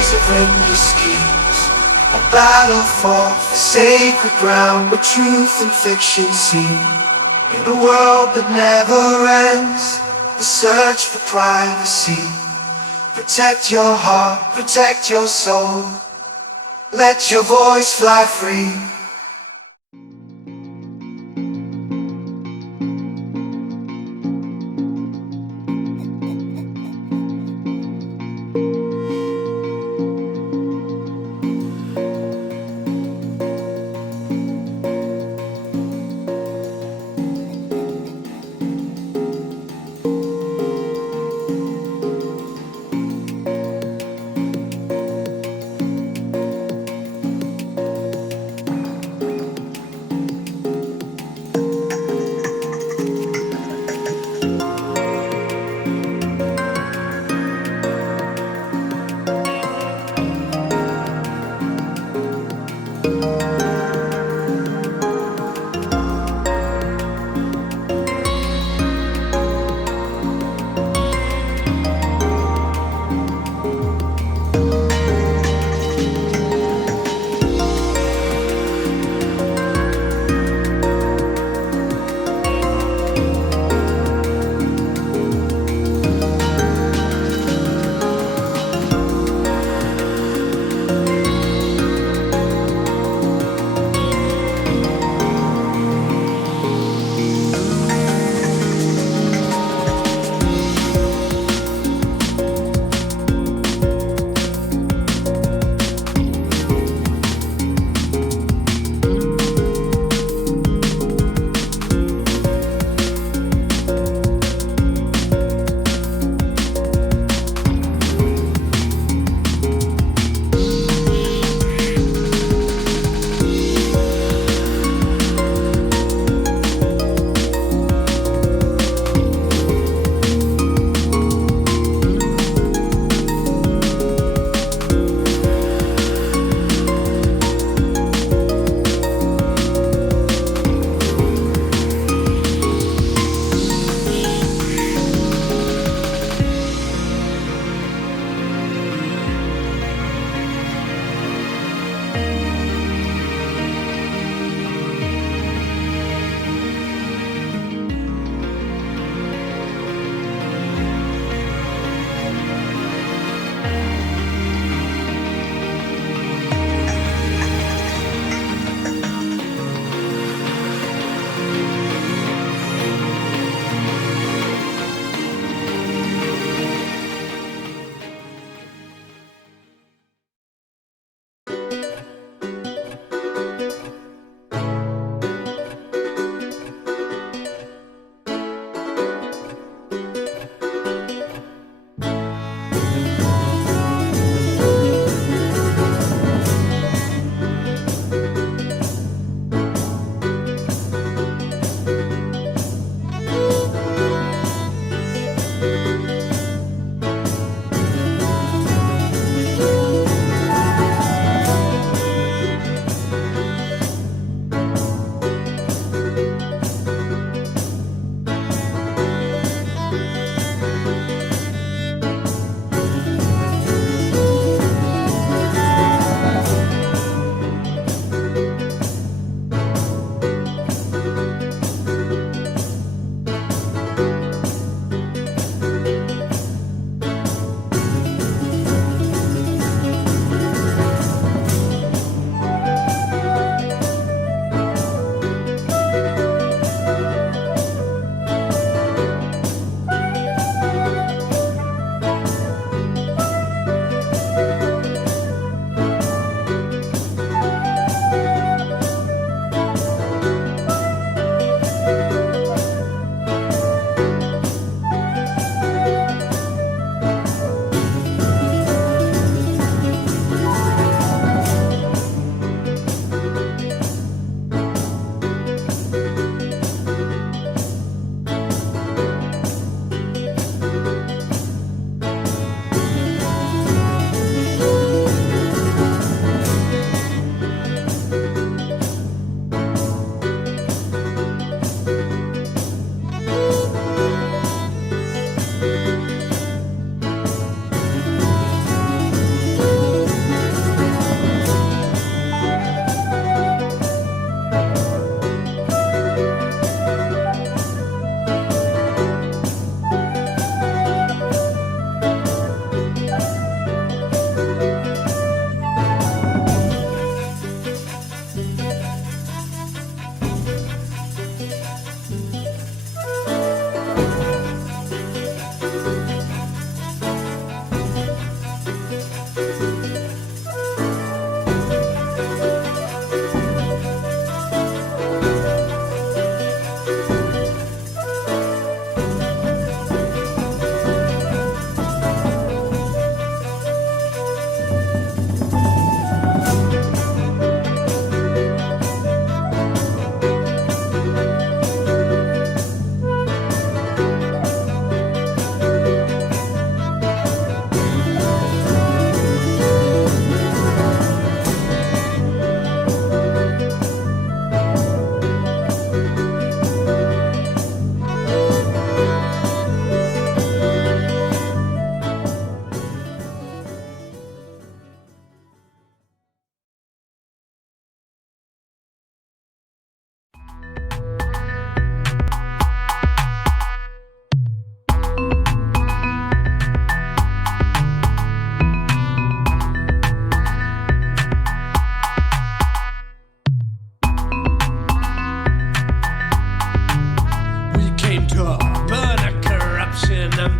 series of endless schemes, a battle for the sacred ground where truth and fiction seem. In a world that never ends, the search for privacy. Protect your heart, protect your soul. Let your voice fly free.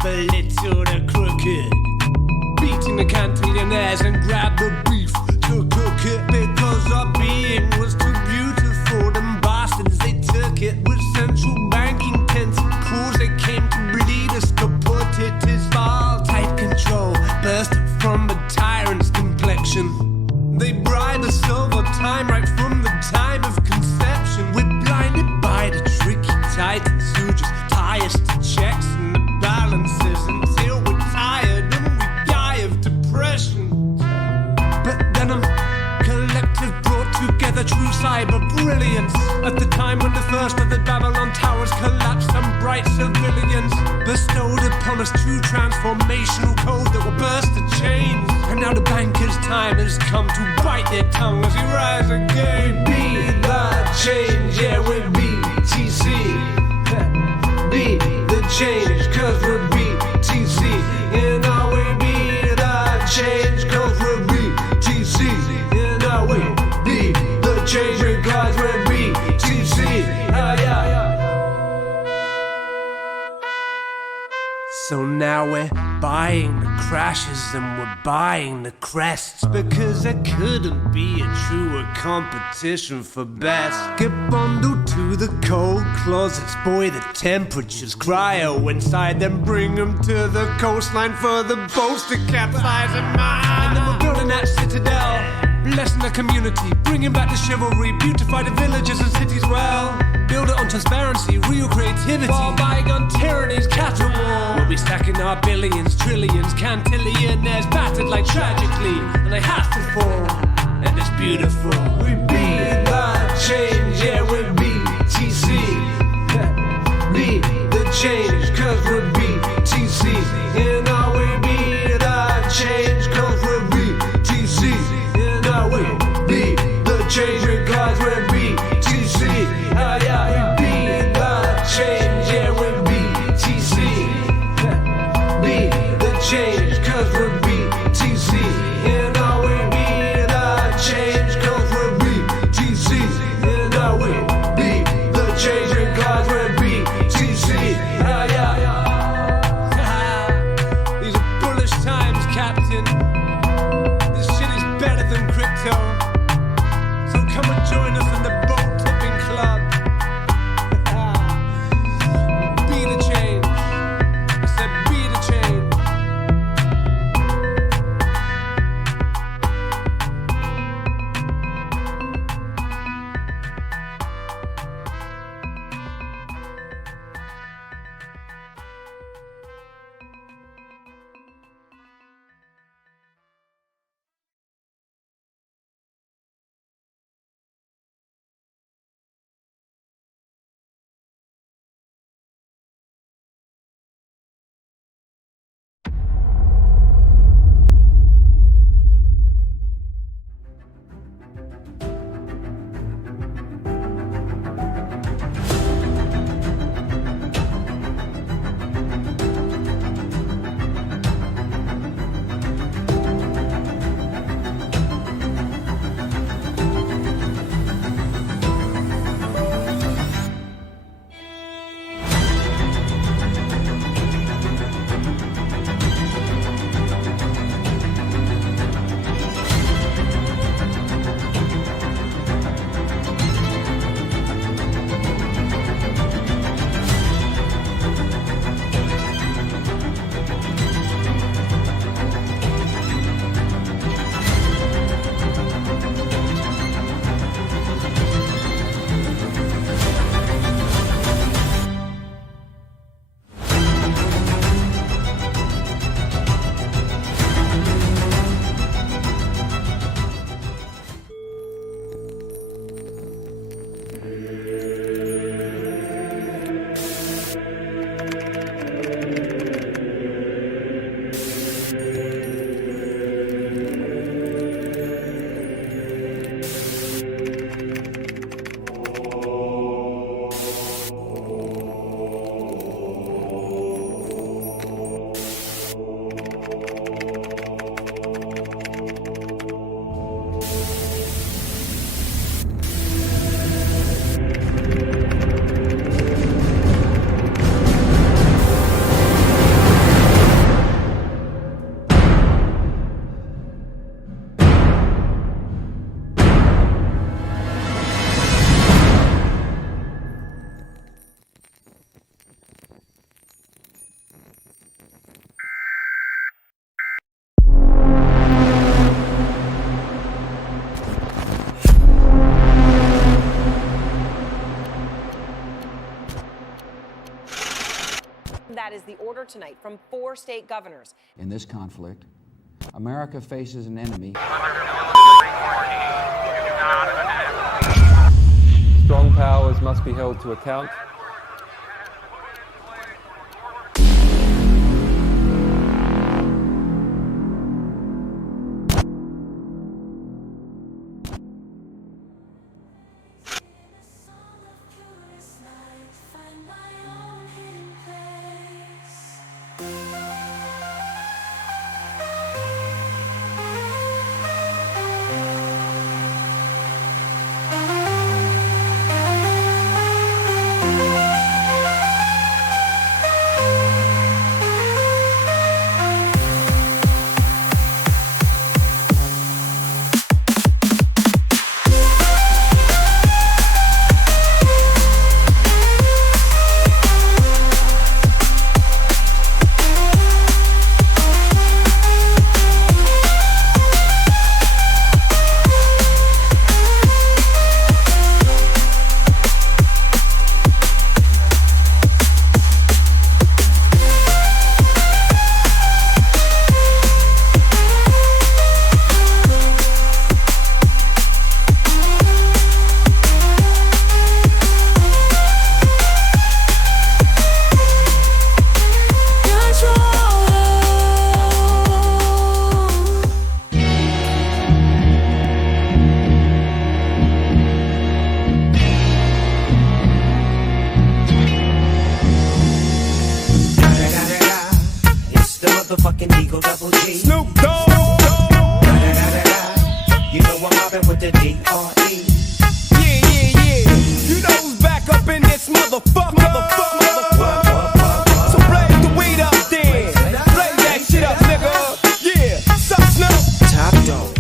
the little, the crooked, beating the cantillionaires and grab the beef to cook it. Because our being was too beautiful, them bastards, they took it with central banking tentacles. They came to bleed us, to put it as all tight control, burst from a tyrant's complexion. They bribe us over time, right from the time of conception. We're blinded by the tricky titans who just tie us to checks and the balances until we're tired and we die of depression. But then collective brought together true cyber brilliance. At the time when the first of the Babylon towers collapsed, some bright civilians bestowed upon us true transformational codes that will burst the chains. And now the banker's time has come to bite their tongue as we rise again. We be the change, yeah, we BTC. Be the change, cause we're BTC. You know we be the change, cause we're BTC. You know we be the change, because we're BTC. Yeah. So now we're buying the crashes and we're buying the crests, because there couldn't be a truer competition for best. Get bundled to the cold closets, boy, the temperature's cryo inside. Then bring them to the coastline for the boats to capsize and mine. And then we're building that citadel, blessing the community, bringing back the chivalry, beautify the villages and cities well. Build it on transparency, real creativity, while bygone tyranny's caterwauling. We'll be stacking our billions, trillions, cantillionaires battered like tragically, and they have to fall, and it's beautiful. We be the change, yeah, we're BTC. Be the change, cause we're BTC. You know we be the change, cause we're BTC. You know we be the change, because we're BTC. Yeah, we be the change, yeah, we're BTC. Be the change, cause we're BTC. You know we be the change, cause we're BTC. You know we be the change, because we're BTC. Yeah. These are bullish times, Captain. This shit is better than crypto. So come and join us in the boat tipping club. Be the change. I said be the change. the order tonight from 4 state governors. In this conflict, America faces an enemy. Strong powers must be held to account. motherfucking Eagle Double G. Snoop Dogg. You know I'm mobbing with the D.R.E. Yeah. You know who's back up in this motherfucker. So blaze the weed up then. Blaze that shit up, nigga. Yeah. Sup, Snoop? Top dog.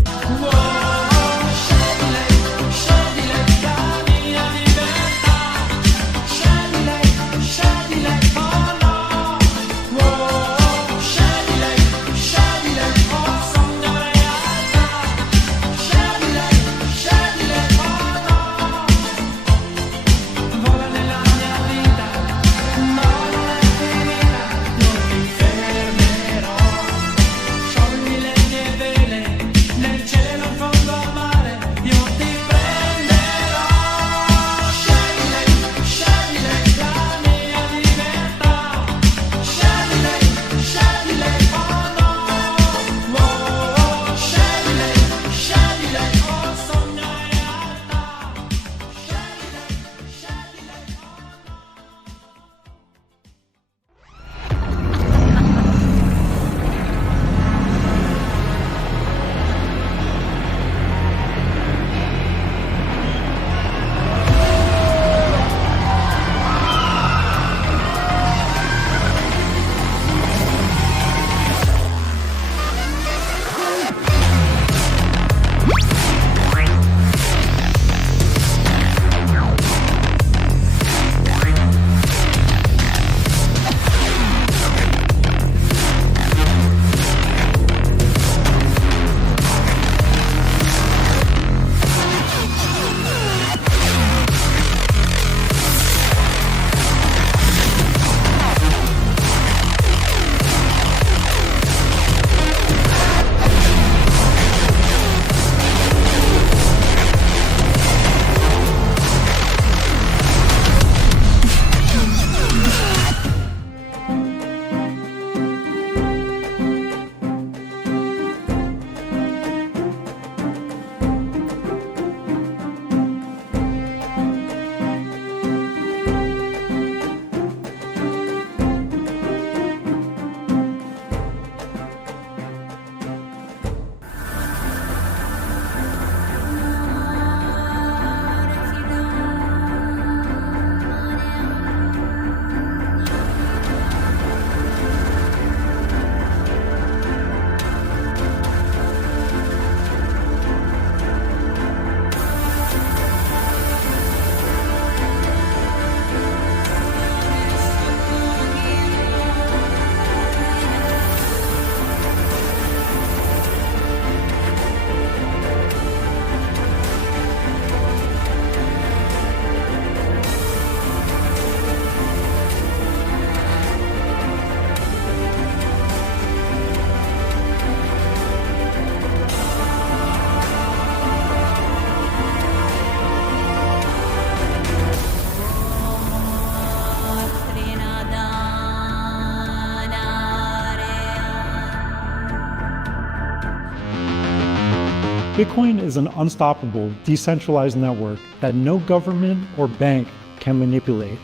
Bitcoin is an unstoppable, decentralized network that no government or bank can manipulate.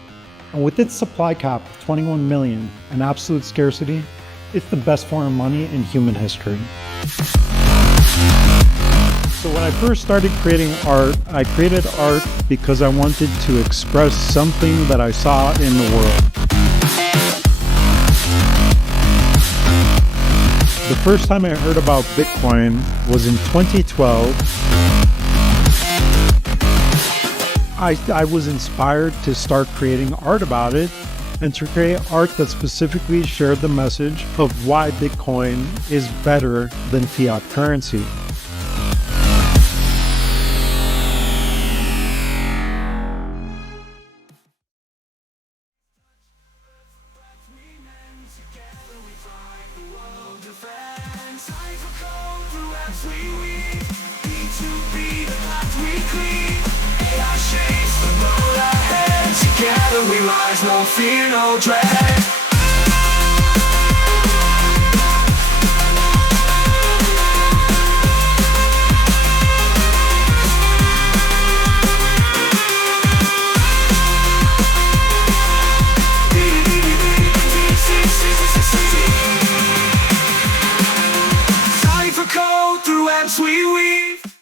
And with its supply cap of 21 million and absolute scarcity, it's the best form of money in human history. So when I first started creating art, I created art because I wanted to express something that I saw in the world. The first time I heard about Bitcoin was in 2012. I was inspired to start creating art about it and to create art that specifically shared the message of why Bitcoin is better than fiat currency. Together we rise, no fear, no dread. Cipher code through amps we weave.